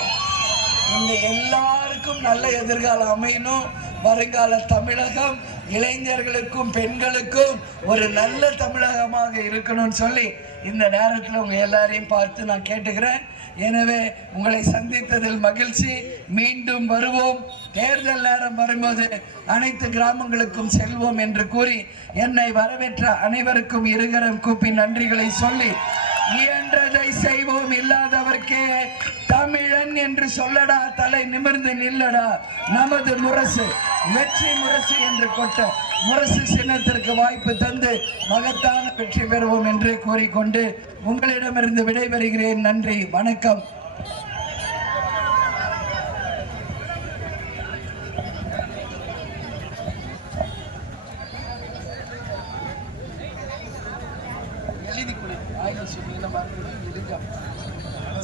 இந்த எல்லாருக்கும் நல்ல எதிர்காலம் அமையணும். வருங்கால தமிழகம் இளைஞர்களுக்கும் பெண்களுக்கும் ஒரு நல்ல தமிழகமாக இருக்கணும்னு சொல்லி இந்த நேரத்தில் உங்க எல்லாரையும் பார்த்து நான் கேட்டுக்கிறேன். எனவே உங்களை சந்தித்ததில் மகிழ்ச்சி. மீண்டும் வருவோம். தேர்தல் நேரம் வரும்போது அனைத்து கிராமங்களுக்கும் செல்வோம் என்று கூறி என்னை வரவேற்ற அனைவருக்கும் இருகரம் கூப்பி நன்றிகளை சொல்லி, இயன்றதை செய்வோம், இல்லாதவர்க்கே தமிழன் என்று சொல்லடா, தலை நிமிர்ந்து நில்லடா, நமது முரசு வெற்றி முரசு என்று கொட்ட முரசு சின்னத்திற்கு வாய்ப்பு தந்து மகத்தான வெற்றி பெறுவோம் என்று கூறிக்கொண்டு உங்களிடமிருந்து விடைபெறுகிறேன். நன்றி, வணக்கம்.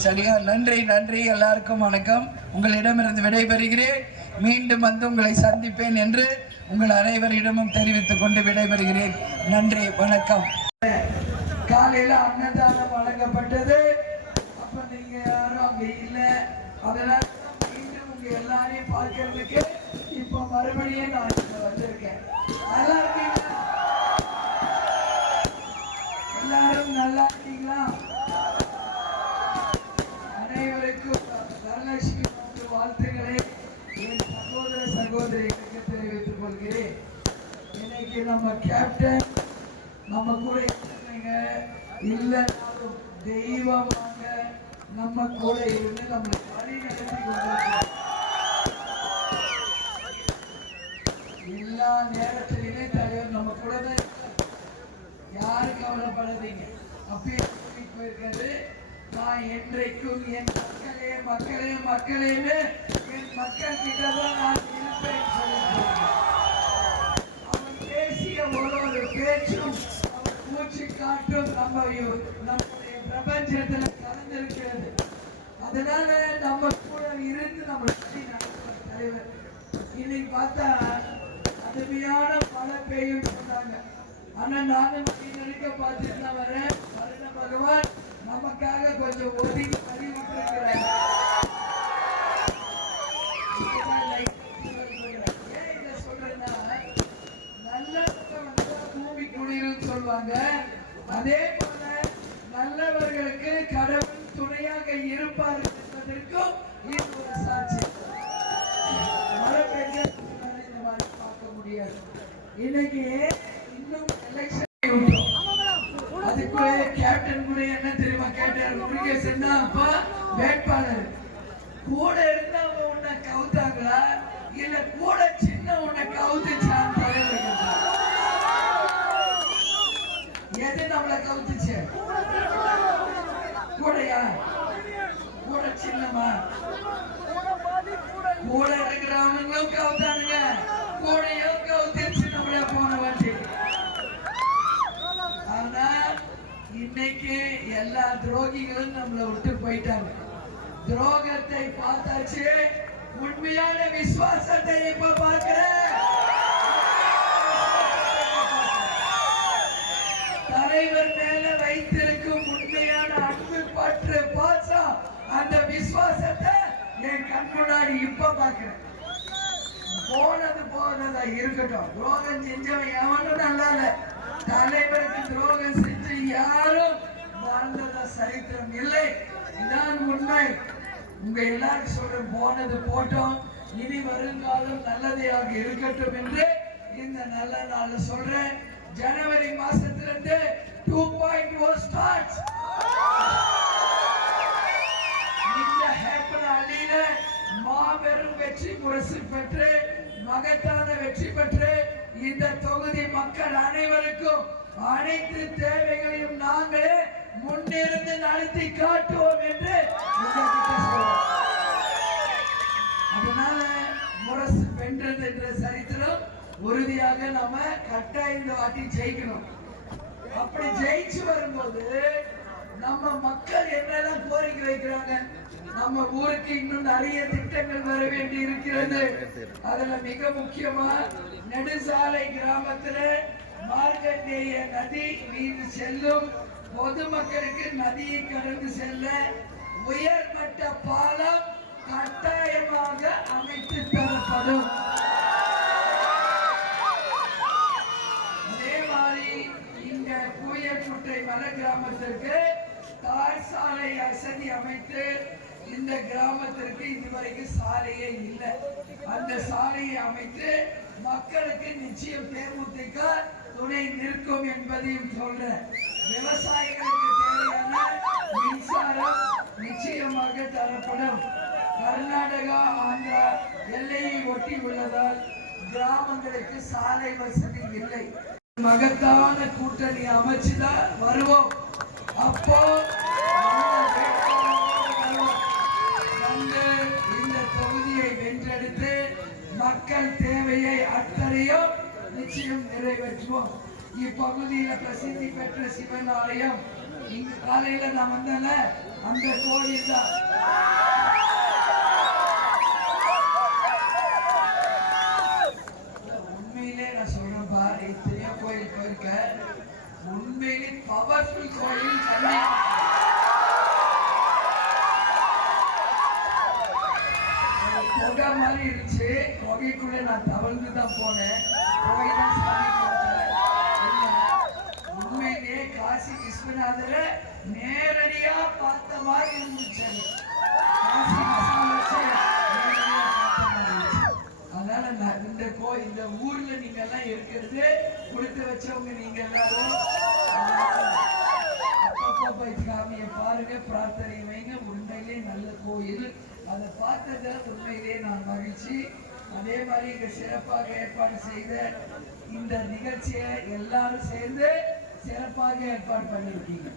சரியா? நன்றி நன்றி, எல்லாருக்கும் வணக்கம். உங்களிடமிருந்து விடைபெறுகிறேன். மீண்டும் வந்து உங்களை சந்திப்பேன் என்று உங்கள் அனைவரிடமும் தெரிவித்துக் கொண்டு விடைபெறுகிறேன். நன்றி, வணக்கம். காலையில அன்னதானம் வழங்கப்பட்டது. அப்ப நீங்க யாரும் அங்க இல்ல. அதனால மீண்டும் உங்க எல்லாரையும் பார்க்கறதுக்கு இப்ப மறுபடியும் நான் இங்க வந்திருக்கேன். நல்லா இருக்கீங்களா? எல்லாரும் நல்லா இருக்கீங்களா? அனைவருக்கும் வரலட்சுமி வாழ்த்துக்களை என் சகோதர சகோதரிகளுக்கு தெரிவித்துக் கொள்கிறேன். இன்னைக்கு நம்ம கேப்டன் நம்ம கூட இல்லைனாலும் தெய்வமாக நம்ம கூட இருந்து நம்மளை வழி நடத்தி கொண்டிருக்கிறோம். எல்லா நேரத்திலுமே தலைவர் நம்ம கூட தான். யாரும் கவலைப்படாதீங்க. அப்பயே கூட்டிட்டு போயிருக்காரு. நான் என்றைக்கும் என் மக்களே மக்களே மக்களேன்னு என் மக்கள் கிட்டதான் நான் இருப்பேன் சொல்லியிருக்காரு. அவன் பேசிய ஒரு பேச்சும் அவன் மூச்சு காட்டும் நம்முடைய பிரபஞ்சத்துல கலந்திருக்கிறது. அதனால நம்ம கூட இருந்து நம்ம தலைவர் இன்னைக்கு பார்த்தா கடுமையான மழை பெய்யும் சொன்னாங்க. ஆனா நானும் நெருக்க பார்த்துட்டு தான் வரேன். வருண பகவான் நமக்காக கொஞ்சம் ஒதுங்கி அறிவிட்டிருக்கிறாங்க. ஏன் இதை சொல்றேன்னா, நல்லவங்க வந்தா பூமி குளிரும் சொல்லுவாங்க. அதே போல நல்லவர்களுக்கு கடவுள் துணையாக இருப்பார் என்பதற்கும் இது ஒரு சாட்சி. மழை பெய்ய இந்த மாதிரி பார்க்க முடியாது. இன்னைக்கு இன்னும் எலெக்ஷன் அதுக்கு கேப்டன் கூட என்ன தெரியுமா கேட்டார்? முருகேசன் தான் அப்பா வேட்பாளர். கூட இருந்தவங்க உன்னை கவுத்தாங்களா இல்ல கூட சின்ன உன்னை கவுத்துச்சான்னு தலைவர் கேட்டார். எது நம்மளை கவுத்துச்சு? கூடையா? கூட சின்னமா? கூட இருக்கிறவனுங்களும் கவுத்தானுங்க, கூடையும் கவுத்துச்சு நம்மள போன வாட்டி. ஆனா இன்னைக்கு எல்லா துரோகிகளும் நம்மளை விட்டு போயிட்டாங்க. துரோகத்தை பார்த்தாச்சு, உண்மையான விசுவாசத்தை இப்ப பார்க்கிறேன். தலைவர் மேல வைத்திருக்கும் உண்மையான அன்பு பற்று பாசம் அந்த விசுவாசத்தை என் கண் முன்னாடி இப்ப பார்க்கிறேன். போனது போனதா இருக்கட்டும், துரோகம் செஞ்சவன் எவனும் நல்லா இல்ல. தலைவருக்கு துரோகம் செஞ்சு யாரும் வாழ்ந்ததா சரித்திரம் இல்லை. இதான் உண்மை. உங்க எல்லாரும் சொல்ற போனது போட்டோம், இனி வருங்காலம் நல்லதையாக இருக்கட்டும் என்று இந்த நல்ல நாள் சொல்றேன். ஜனவரி மாசத்திலிருந்து 2.0 ஸ்டார்ட்ஸ். இந்த ஹேப்பன் அணியில மாபெரும் வெற்றி முரசு பெற்று மகத்தான வெற்றி பெற்று இந்த தொகுதி மக்கள் அனைவருக்கும் அனைத்து தேவைகளையும் நாங்களே முன்னிருந்து நடத்தி காட்டுவோம் என்று அதனால முரசு வென்றது என்ற சரித்திரம் உறுதியாக நம்ம கட்டாயம் இந்த வாட்டி ஜெயிக்கணும். அப்படி ஜெயிச்சு வரும்போது நம்ம மக்கள் என்னெல்லாம் கோரிக்கை வைக்கிறாங்க. நம்ம ஊருக்கு இன்னும் நிறைய திட்டங்கள் வர வேண்டி இருக்கிறது. அதுல மிக முக்கியமா நெடுசாலை கிராமத்துல மார்க்கண்டேய நதி மீது செல்லும் பொதுமக்களுக்கு நதியை கடந்து செல்ல உயர்மட்ட பாலம் கட்டாயமாக அமைத்து தரப்படும். அதே மாதிரி இங்க கூயக்குட்டை மலை கிராமத்திற்கு தார் சாலை வசதி அமைத்து இந்த கிராமத்திற்கு இதுவரைக்கும் சாலையே இல்லை. அந்த சாலையை அமைத்து மக்களுக்கு நிச்சயம் தேமுதிக துணை நிற்கும் என்பதையும் சொல்றேன். விவசாயிகளுக்கு தேவையான மின்சாரம் நிச்சயமாக தரப்படும். கர்நாடகா ஆந்திரா எல்லையை ஒட்டி உள்ளதால் கிராமங்களுக்கு சாலை வசதி இல்லை. மகத்தான கூட்டணி அமைச்சுதான் வருவோம். அப்போ வந்து இந்த தொகுதியை வென்றெடுத்து மக்கள் தேவையை அத்தனையும் நிச்சயம் நிறைவேற்றுவோம். இப்பகுதியில பிரசித்தி பெற்ற சிவன் ஆலயம் இங்க காலையில நான் வந்தேன்ல, அந்த கோயில் தான். உண்மையிலே நான் சொல்றேன் பாரு, இத்தனையோ கோயில் போயிருக்க, உண்மையிலே பவர்ஃபுல் கோயில் கண்ணி. கொகை மாதிரி இருந்துச்சு, கொகைக்குள்ள நான் தவழ்ந்துதான் போனேன். கோயில்தான் சாமி உண்மையிலே காசி விஸ்வநாதர நேரடியா பார்த்த மாதிரி இருந்துச்சு. காசி அதனால நான் இந்த ஊர்ல நீங்க எல்லாம் இருக்கிறது கொடுத்து வச்சவங்க நீங்க எல்லாரும் அப்பப்பா சாமியை பாருங்க, பிரார்த்தனை வைங்க. உண்மையிலே நல்ல கோயில். அதை பார்த்தத உண்மையிலே நான் மகிழ்ச்சி. அதே மாதிரி இங்க சிறப்பாக ஏற்பாடு செய்த இந்த நிகழ்ச்சியை எல்லாரும் சேர்ந்து சிறப்பாக ஏற்பாடு பண்ணியிருக்கீங்க.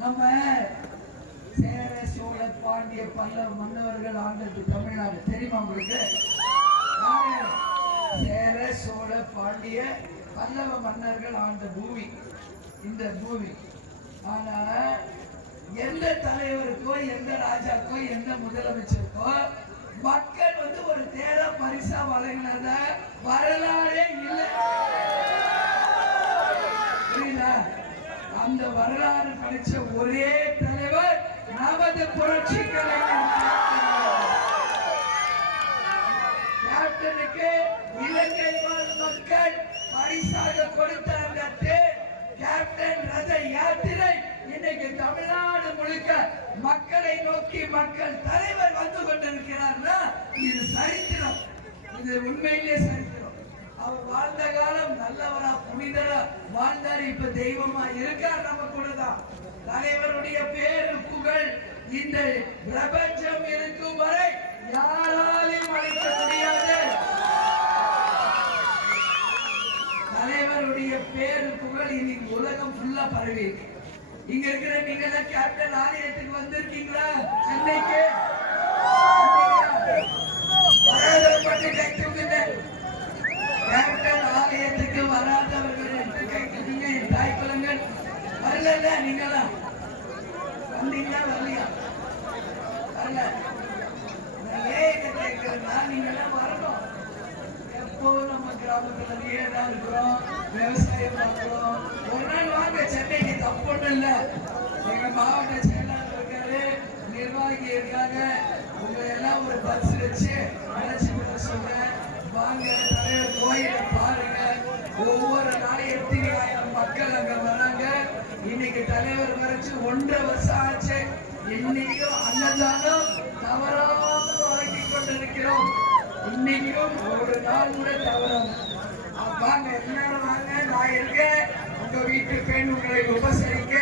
நம்ம சேர சோழ பாண்டிய பல்லவ மன்னவர்கள் ஆண்டது தமிழ்நாடு தெரியுமா உங்களுக்கு? யாரு? சேர சோழ பாண்டிய பல்லவ மன்னர்கள் ஆண்ட பூமி இந்த பூமி. ஆனா எந்த தலைவருக்கோ எந்த ராஜாக்கோ எந்த முதலமைச்சருக்கோ மக்கள் வந்து ஒரு தேர பரிசா வழங்கினத வரலாறே இல்லை. புரியுதா? அந்த வரலாறு படிச்ச ஒரே தலைவர் நமது புரட்சி கலைஞர் கேப்டனுக்கு இலங்கை வாழ் மக்கள் பரிசாக கொடுத்த அந்த தேர் கேப்டன் ரத யாத்திரை இன்னைக்கு தமிழ்நாடு முழுக்க மக்களை நோக்கி மக்கள் தலைவர் வந்து கொண்டிருக்கிறார்னா இது சரித்திரம். இது உண்மையிலே சரித்திரம். அவர் வாழ்ந்த காலம் நல்லவரா புனிதரா வாழ்ந்தார். இப்ப தெய்வமா இருக்கார் நம்ம கூட தான். தலைவருடைய பேரு புகழ் இந்த பிரபஞ்சம் இருக்கும் வரை யாராலையும் அழைக்க முடியாது. தலைவருடைய பேரு புகழ் இன்னைக்கு உலகம் ஃபுல்லா பரவி இருக்கு. இங்க இருக்கிற நீங்க எல்லாம் கேப்டன் ஆலயத்துக்கு வந்திருக்கீங்களா? சென்னைக்கு கேப்டன் ஆலயத்துக்கு வராதவர்கள் என்று கேட்கிறீங்க. என் தாய் குலங்கள் வரல. நீங்களா வந்தீங்களா? வரலையா? வரல. ஏன் கேட்கிறேன்னா நீங்க எல்லாம் வரணும். எப்போ நம்ம கிராமத்துல தான் இருக்கிறோம், விவசாயம் பார்க்கிறோம். ஒரு நாள் வாங்க சென்னைக்கு, தப்பு ஒண்ணும் இல்ல. எங்க மாவட்ட செயலாளர் இருக்காரு, நிர்வாகி இருக்காங்க. உங்களை எல்லாம் ஒரு பஸ் வச்சு அழைச்சி விட சொல்றேன். வாங்க, தலைவர் கோயிலை பாருங்க. ஒவ்வொரு நாளையும் 80,000 மக்கள் அங்க வராங்க. இன்னைக்கு தலைவர் வரைச்சு 1.5 வருஷம் ஆச்சு. இன்னைக்கும் அன்னதானம் தவறாமல் வழங்கி கொண்டிருக்கிறோம். இன்னைக்கும் ஒரு நாள் கூட தவறாம வாங்க, எல்லாரும் வாங்க. நான் இருக்கேன். உங்க வீட்டு பெண் உங்களை உபசரிக்க,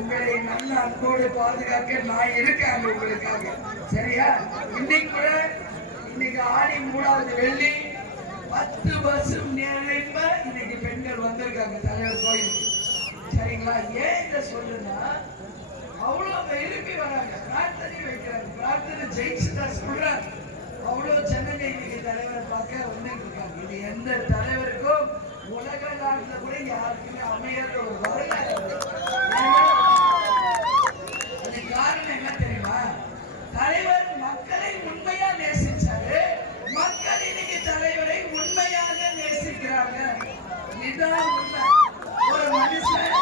உங்களை நல்ல அன்போடு பாதுகாக்க நான் இருக்கேன் உங்களுக்காக. சரியா? இன்னைக்கு ஆடி 3வது வெள்ளி 10 வருஷம் நிறைவ இன்னைக்கு பெண்கள் வந்திருக்காங்க தலைவர் கோயிலுக்கு. சரிங்களா? ஏன் இதை சொல்லுன்னா அவ்வளவு விரும்பி வராங்க, பிரார்த்தனை வைக்கிறாங்க. பிரார்த்தனை ஜெயிச்சுதான் சொல்றாங்க. அவ்வளவு சென்னையில இன்னைக்கு தலைவரை பார்க்க வந்துட்டு இருக்காங்க. இது எந்த தலைவருக்கும் உலக நாட்டுல கூட யாருக்குமே அமையாத ஒரு வரலாறு. அதுக்கு காரணம் என்ன தெரியுமா? தலைவர் மக்களை உண்மையா நேசிச்சாரு. மக்கள் இன்னைக்கு தலைவரை உண்மையாக நேசிக்கிறாங்க. இதுதான் உண்மை. ஒரு மனுஷன்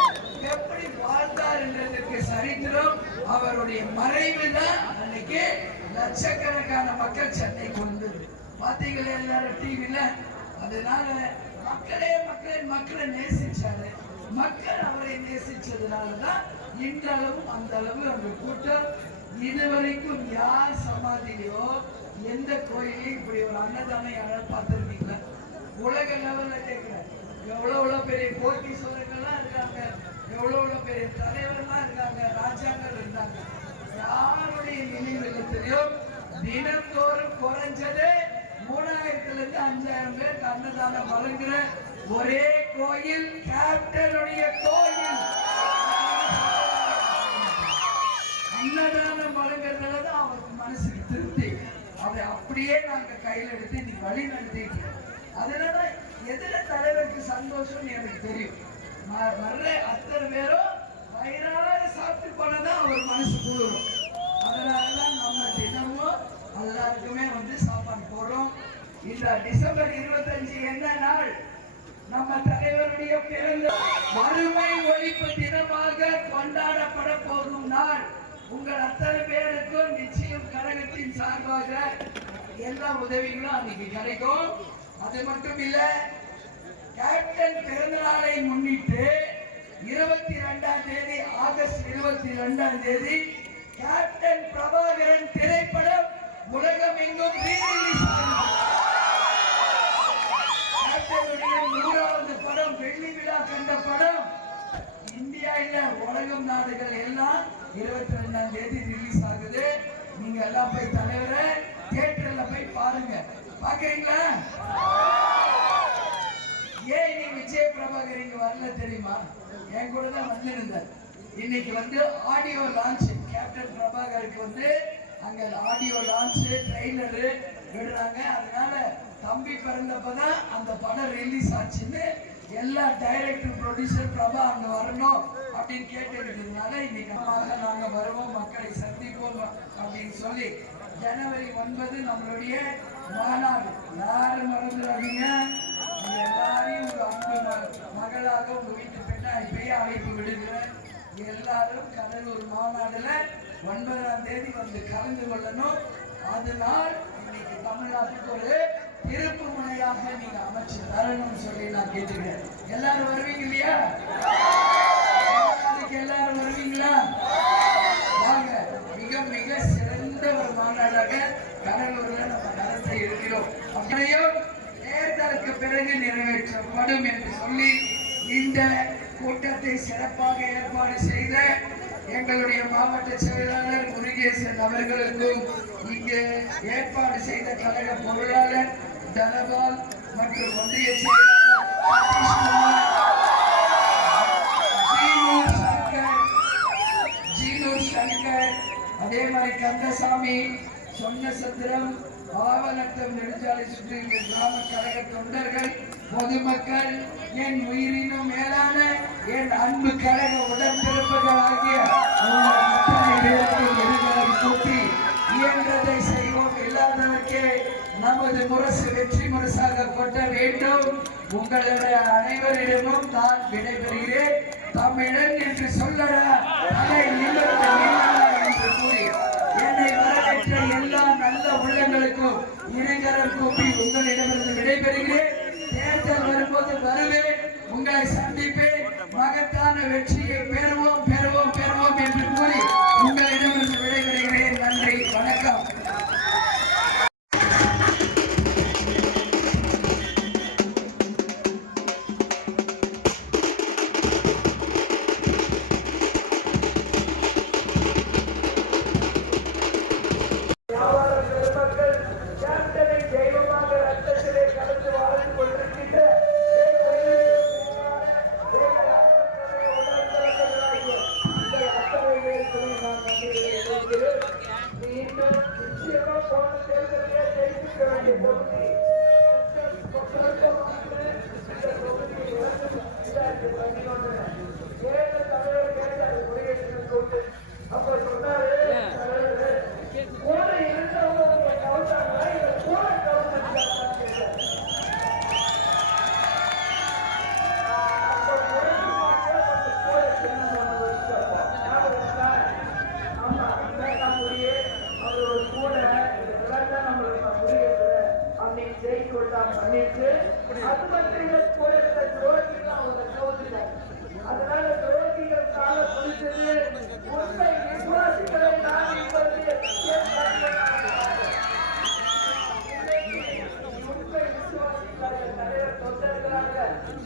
எப்படி வாழ்ந்தார் என்றதுக்கு சரித்திரம் அவருடைய மறைவு தான். அன்னைக்கு லட்சக்கணக்கான மக்கள் சென்னைக்கு வந்தது பாத்தீங்களா எல்லாரும் டிவில. அதனால மக்களை நேசிச்சாரு. மக்கள் அவரை நேசிச்சதுனாலதான் இன்றளவும் அந்த அளவு அந்த கூட்டம். இதுவரைக்கும் யார் சமாதியிலையோ எந்த கோயிலையும் இப்படி ஒரு அன்னதானம் யாராவது பார்த்திருக்கீங்களா? உலக லெவல்ல கேட்கிறேன். எவ்வளவு பெரிய கோட்டீஸ்வரர்கள்லாம் இருக்காங்க, எவ்வளவு பெரிய தலைவர்கள்லாம் இருக்காங்க, ராஜாக்கள் இருந்தாங்க. யாருடைய நினைவுகளையும் தினந்தோறும் குறைஞ்சது 3000 இருந்து 5000 பேருக்கு அன்னதானம் வழங்குற ஒரே கோயில் கேப்டனுடைய கோயில். அன்னதானம் வழங்குறதுலதான் அவருக்கு மனசுக்கு திருப்தி. அதை அப்படியே நாங்க கையில் எடுத்து நீ வழி நடத்திட்டு. அதனால எதுல தலைவருக்கு சந்தோஷம் எனக்கு தெரியும். வர்ற அத்தனை பேரும் வயிறார சாப்பிட்டு போனதான் அவர் மனசு கூடுறோம். அதனாலதான் நம்ம தினமும் எல்லாருக்குமே சாப்பாடு போடுறோம். இந்த டிசம்பர் 25 என்ன நாள்? நம்ம தலைவருடைய பிறந்த வறுமை ஒழிப்பு தினமாக கொண்டாடப்பட போகும் நாள். உங்கள் அத்தனை பேருக்கும் நிச்சயம் கழகத்தின் சார்பாக எல்லா உதவிகளும் அன்னைக்கு கிடைக்கும். அது மட்டும் இல்ல, கேப்டன் பிறந்த நாளை முன்னிட்டு 22ஆம் தேதி ஆகஸ்ட் 22ஆம் தேதி கேப்டன் பிரபாகரன் திரைப்படம் உலகம் எங்கும் ரீரிலீஸ் கேப்டனுடைய 100வது படம், வெள்ளி விழா கண்ட படம் இந்தியா இல்ல உலகம் நாடுகள் எல்லாம் 22ஆம் தேதி ரிலீஸ் ஆகுது. நீங்க எல்லாம் போய் தலைவரை தியேட்டர்ல போய் பாருங்க. பாக்குறீங்களா? ஏன் நீ விஜய் பிரபாகர் இங்க வரல தெரியுமா? என் கூட தான் வந்திருந்தார். இன்னைக்கு வந்து ஆடியோ லான்ச் கேப்டன் பிரபாகருக்கு வந்து அங்க ஆடியோ லான்ச் ட்ரெய்லரு விடுறாங்க. அதனால தம்பி பிறந்தப்பதான் அந்த படம் ரிலீஸ் ஆச்சுன்னு எல்லா டைரக்டர் ப்ரொடியூசர் பிரபா அங்க வரணும் அப்படின்னு கேட்டுக்கிறதுனால இன்னைக்கு நாங்க வருவோம், மக்களை சந்திப்போம் அப்படின்னு சொல்லி ஜனவரி 9 நம்மளுடைய மாநாடு. யாரும் மறந்துடாதீங்க. எல்லாரையும் ஒரு அன்பு மகளாக உங்க வீட்டு பெண்ணா இப்பயே அழைப்பு விடுகிறேன். எல்லாரும் கடலூர் மாநாடுல 9ஆம் தேதி வந்து கலந்து கொள்ளணும். அதனால் இன்னைக்கு தமிழ்நாட்டுக்கு ஒரு திருப்பு முனையாக நீங்க அமைச்சு தரணும்னு சொல்லி நான் கேட்டுக்கிறேன். எல்லாரும் வருவீங்க இல்லையா? எல்லாரும் வருவீங்களா? வாங்க. மிக மிக சிறந்த ஒரு மாநாடாக கடலூர்ல நம்ம நடத்த இருக்கிறோம். அப்படியும் தேர்தலுக்கு பிறகு நிறைவேற்றப்படும் என்று சொல்லி இந்த கூட்டத்தை சிறப்பாக ஏற்பாடு செய்த எங்களுடைய மாவட்ட செயலாளர் முருகேசன் அவர்களுக்கும் இங்கே ஏற்பாடு செய்த கழக பொருளாளர் தனபால் மற்றும் ஒன்றிய செயலாளர் ஜீனு சங்கர், அதே மாதிரி கந்தசாமி, சொன்னசந்திரம், ஆவணத்தம், நெடுஞ்சாலை சுற்றி கிராம கழக தொண்டர்கள், பொதுமக்கள், என் உயிரினும் மேலான என் அன்பு கழக உடன்பிறப்புகளாகிய கூட்டி இயன்றதை செய்வோம். இல்லாதவர்க்கே நமது முரசு வெற்றி முரசாக கொட்ட வேண்டும். உங்களுடைய அனைவரிடமும் நான் விடைபெறுகிறேன். தமிழன் என்று சொல்லடா தலை நிமிர்ந்த என்று கூறி என்னை வரவேற்ற எல்லா நல்ல உள்ளங்களுக்கும் இருகரம் கூப்பி உங்களிடமிருந்து விடைபெறுகிறேன். தேர்தல் வரும்போது வருவேன், உங்களை சந்திப்பேன். மகத்தான வெற்றியை பெறுவோம் பெறுவோம் பெறுவோம் என்று கூறி உங்களிடமிருந்து விடைபெறுகிறேன். நன்றி, வணக்கம். அதனால துரோகிகள் கால குறித்தது உண்மை விசுவாசிகளை நான் உண்மை விசுவாசிகளாக தலைவர் தொண்டர்களாக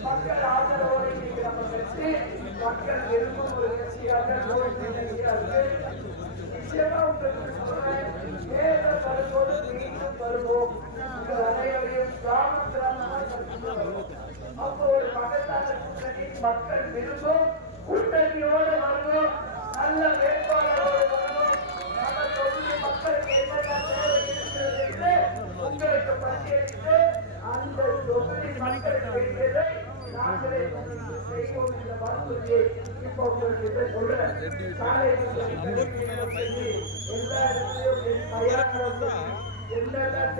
மக்கள் ஆதரவோடு நம்ம கட்சி மக்கள் விரும்பும் ஒரு கட்சியாக நிச்சயமா உங்களுக்கு சொல்றேன். தேர்தல் வரும்போது மீண்டும் வருவோம். உங்கள் அனைவரையும் கிராம கிராமமாக வருவோம். அப்போ ஒரு மகத்தான கூட்டணி மக்கள் விரும்பும் கூட்டணியோடு வருவோம். நல்ல வேட்பாளரோடு வருவோம். நம்ம தொகுதி மக்களுக்கு என்னென்ன தேவை இருக்கிறது என்று உங்களுக்கு பட்டியலிட்டு அந்த தொகுதி மக்களுக்கு வேண்டியதை நாங்களே செய்வோம் என்ற வாக்குறுதியை இப்போ உங்களுக்கு சொல்றேன். சாலை எல்லா இடத்திலும் தயாராக என்னெல்லாம்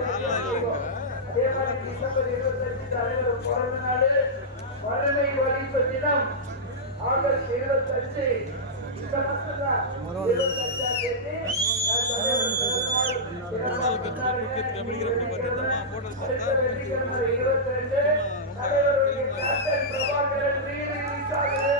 செய்வோம். அதே மாதிரி டிசம்பர் 25 தலைவர் பிறந்த நாள் வறுமை ஒழிப்பு தினம் ஆகஸ்ட் 25 இந்த மாசம்தான் 25ஆம் தேதி தலைவர் பிறந்த நாள் 22 தலைவருடைய கேப்டன் பிரபாகரன் ரீரிலீஸ் ஆகுது.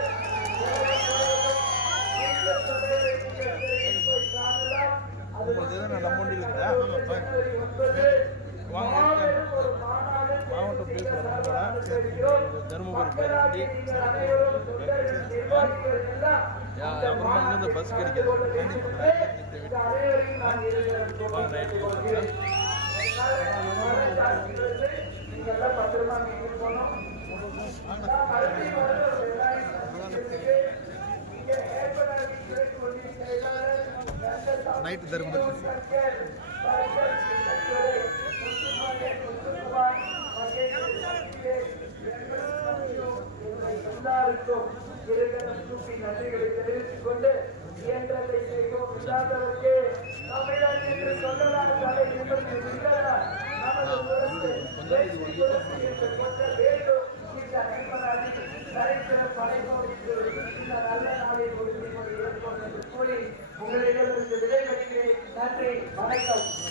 அப்புறமா இங்கிருந்து பஸ் கிடைக்கிறது. பத்திரமா மீட்டு போனோம். நைட்டு தருமபுரி எல்லாருக்கும் நன்றிகளை தெரிவித்துக் கொண்டு இயன்றதை செய்வோம். இல்லாதவருக்கு தமிழன் என்று சொல்லலாம். தலை நிமிர்ந்து நிற்கலாம். நமது முரசு வெற்றி முரசு என்று கொள்ள வேண்டும். இந்த அனைவரால் சரித்திர படைப்போருக்கு இந்த நல்ல நாளில் ஒரு ஏற்போம் என்று கூறி உங்களிடமிருந்து விடைபெறுகிறேன். நன்றி, வணக்கம்.